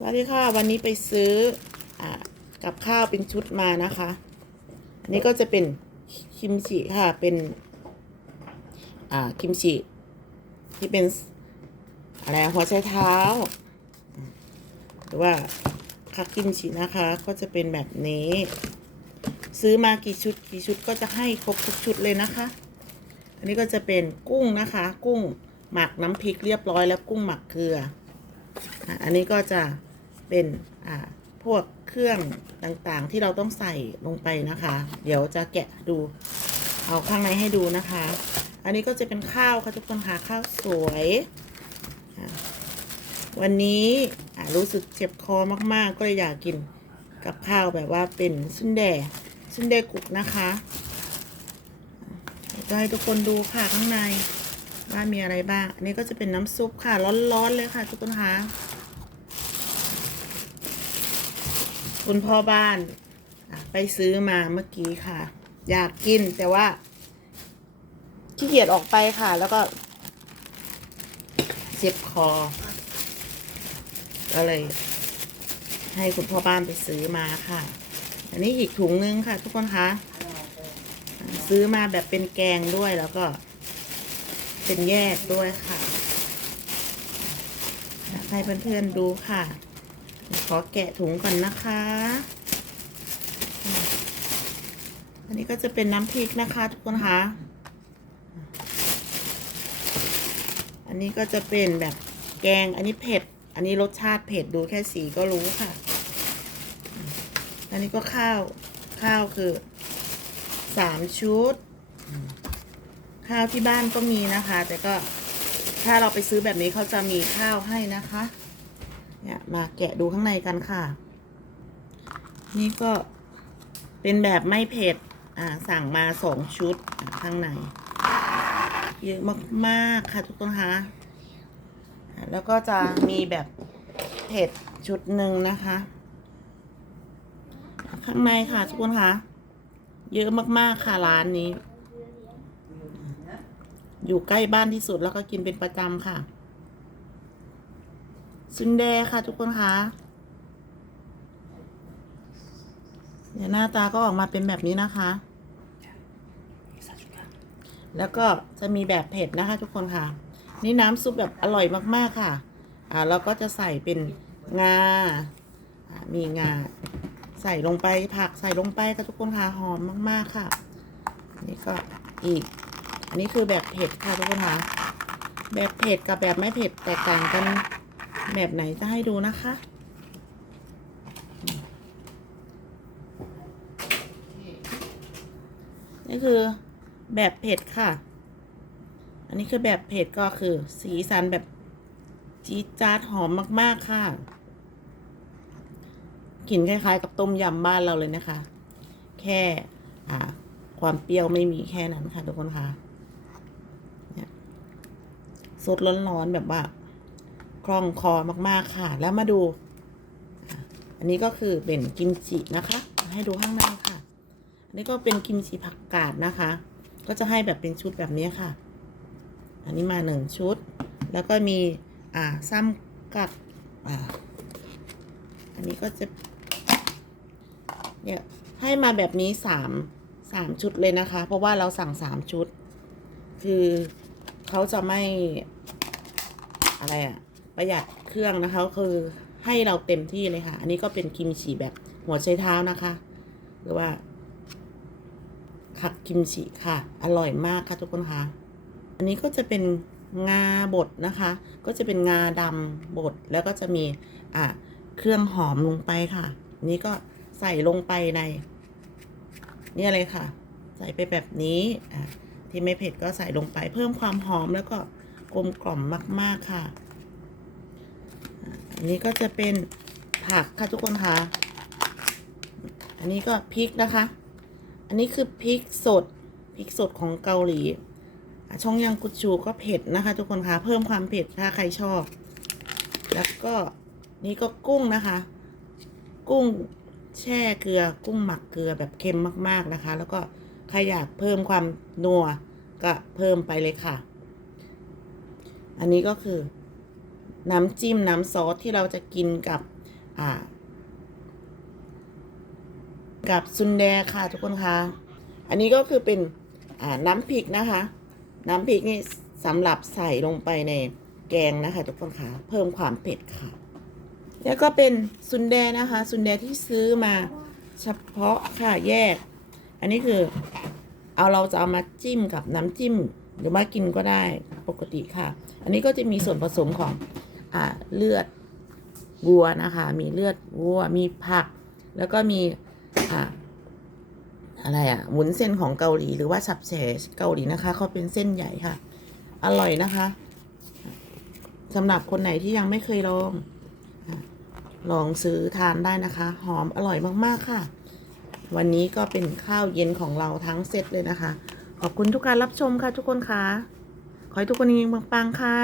สวัสดีค่ะวันนี้ไปซื้ออกับข้าวเป็นชุดมานะคะ อันนี้ก็จะเป็นคิมจิค่ะเป็นคิมจิที่เป็นอะไรหัวไชเท้า หรือว่าคักกิมจินะคะ ก็จะเป็นแบบนี้ ซื้อมากี่ชุดกี่ชุดก็จะให้ครบทุกชุดเลยนะคะ อันนี้ก็จะเป็นกุ้งนะคะ กุ้งหมักน้ำพริกเรียบร้อยแล้วกุ้งหมักเกลืออันนี้ก็จะ เป็นอ่าพวกเครื่องต่างๆ ที่เราต้องใส่ลงไปนะคะ เดี๋ยวจะแกะดูเอาข้างในให้ดูนะคะ อันนี้ก็จะเป็นข้าวค่ะทุกคนค่ะข้าวสวย วันนี้อะรู้สึกเจ็บคอมากๆ ก็เลยอยากกินกับข้าวแบบว่าเป็นซุนแดซุนแดกุกนะคะจะให้ทุกคนดูค่ะข้างในว่ามีอะไรบ้าง อันนี้ก็จะเป็นน้ำซุปค่ะร้อนๆเลยค่ะทุกคนคะ คุณพ่อบ้าน ไปซื้อมาเมื่อกี้ค่ะ อยากกินแต่ว่าขี้เกียจออกไปค่ะ แล้วก็เจ็บคอ ก็เลย ให้คุณพ่อบ้านไปซื้อมาค่ะ อันนี้อีกถุงนึงค่ะ ทุกคนคะซื้อมาแบบเป็นแกงด้วยแล้วก็ เป็นแยกด้วยค่ะ ให้เพื่อนๆดูค่ะ ขอแกะถุงก่อนนะคะ อันนี้ก็จะเป็นน้ำพริกนะคะทุกคนคะ อันนี้ก็จะเป็นแบบแกง อันนี้เผ็ด อันนี้รสชาติเผ็ดดูแค่สีก็รู้ค่ะ อันนี้ก็ข้าว ข้าวคือสามชุด ข้าวที่บ้านก็มีนะคะ แต่ก็ถ้าเราไปซื้อแบบนี้เขาจะมีข้าวให้นะคะ เนี่ยมาแกะดูข้างในกันค่ะ นี่ก็เป็นแบบไม่เผ็ด อ่า สั่งมาสองชุดข้างใน เยอะมากๆค่ะทุกคนคะแล้วก็จะมีแบบเผ็ดชุดหนึ่งนะคะ ข้างในค่ะทุกคนคะเยอะมากๆค่ะร้านนี้ อยู่ใกล้บ้านที่สุดแล้วก็กินเป็นประจำค่ะ ซึนแดค่ะทุกคนคะเดี๋ยวหน้าตาก็ออกมาเป็นแบบนี้นะคะ แล้วก็จะมีแบบเผ็ดนะคะ ทุกคนค่ะ นี่น้ำซุปแบบอร่อยมากๆค่ะ อ่าเราก็จะใส่เป็นงาอ่ามีงา ใส่ลงไปผักใส่ลงไปค่ะทุกคนค่ะหอมมาก ๆค่ะ นี่ก็อีก อันนี้คือแบบเผ็ดค่ะทุกคนค่ะ แบบเผ็ดกับแบบไม่เผ็ดแตกต่างกัน แบบไหนจะให้ดูนะคะ นี่คือแบบเผ็ดค่ะ อันนี้คือแบบเผ็ดก็คือ สีสันแบบจี๊ดจ๊าดหอมมาก ๆ ค่ะกลิ่นคล้าย ๆ กับต้มยำบ้านเราเลยนะคะ แค่อ่าความเปรี้ยวไม่มีแค่นั้นค่ะทุกคนค่ะสดร้อนๆแบบว่า ล่องคอมาก ๆ ค่ะ แล้วมาดู อันนี้ก็คือเป็นกิมจินะคะ ให้ดูข้างในค่ะ อันนี้ก็เป็นกิมจิผักกาดนะคะ ก็จะให้แบบเป็นชุดแบบนี้ค่ะ อันนี้มาหนึ่งชุด แล้วก็มี อ่าซ้ำกับอ่า อันนี้ก็จะ เนี่ย ให้มาแบบนี้สามสามชุดเลยนะคะ เพราะว่าเราสั่งสามชุด คือเขาจะไม่อะไรอะ ประหยัดเครื่องนะคะคือให้เราเต็มที่เลยค่ะ อันนี้ก็เป็นกิมจิแบบหัวไชเท้านะคะ หรือว่าผักกิมจิค่ะ อร่อยมากค่ะทุกคนคะอันนี้ก็จะเป็นงาบดนะคะ ก็จะเป็นงาดำบดแล้วก็จะมีอะเครื่องหอมลงไปค่ะนนี้ก็ใส่ลงไปใน นี่เลยค่ะ ใส่ไปแบบนี้อะที่ไม่เผ็ดก็ใส่ลงไปเพิ่มความหอมแล้วก็กลมกล่อมมาก ๆค่ะ อันนี้ก็จะเป็นผักค่ะทุกคนค่ะ อันนี้ก็พริกนะคะ อันนี้คือพริกสด พริกสดของเกาหลี ช่องยังกุจูก็เผ็ดนะคะ ทุกคนค่ะ เพิ่มความเผ็ดถ้าใครชอบ แล้วก็นี่ก็กุ้งนะคะ กุ้งแช่เกลือ กุ้งหมักเกลือแบบเค็มมาก ๆนะคะ แล้วก็ใครอยากเพิ่มความนัวก็เพิ่มไปเลยค่ะ อันนี้ก็คือ น้ำจิ้มน้ำซอสที่เราจะกินกับอ่ากับซุนแดค่ะทุกคนคะอันนี้ก็คือเป็นอ่าน้ำพริกนะคะ น้ำพริกนี่สำหรับใส่ลงไปในแกงนะคะทุกคนคะเพิ่มความเผ็ดค่ะ แล้วก็เป็นซุนแดนะคะซุนแดที่ซื้อมาเฉพาะค่ะแยก อันนี้คือเอาเราจะเอามาจิ้มกับน้ำจิ้มหรือว่ากินก็ได้ปกติค่ะ อันนี้ก็จะมีส่วนผสมของ เลือดวัวนะคะ มีเลือดวัว มีผัก แล้วก็มีอ่าอะไรอะวุ้นเส้นของเกาหลีหรือว่าฉับแฉเกาหลีนะคะเขาเป็นเส้นใหญ่ค่ะ อร่อยนะคะสำหรับคนไหนที่ยังไม่เคยลอง ลองซื้อทานได้นะคะ หอมอร่อยมากๆค่ะ วันนี้ก็เป็นข้าวเย็นของเราทั้งเซตเลยนะคะ ขอบคุณทุกการรับชมค่ะทุกคนค่ะ ขอให้ทุกคนเฮงปังๆค่ะ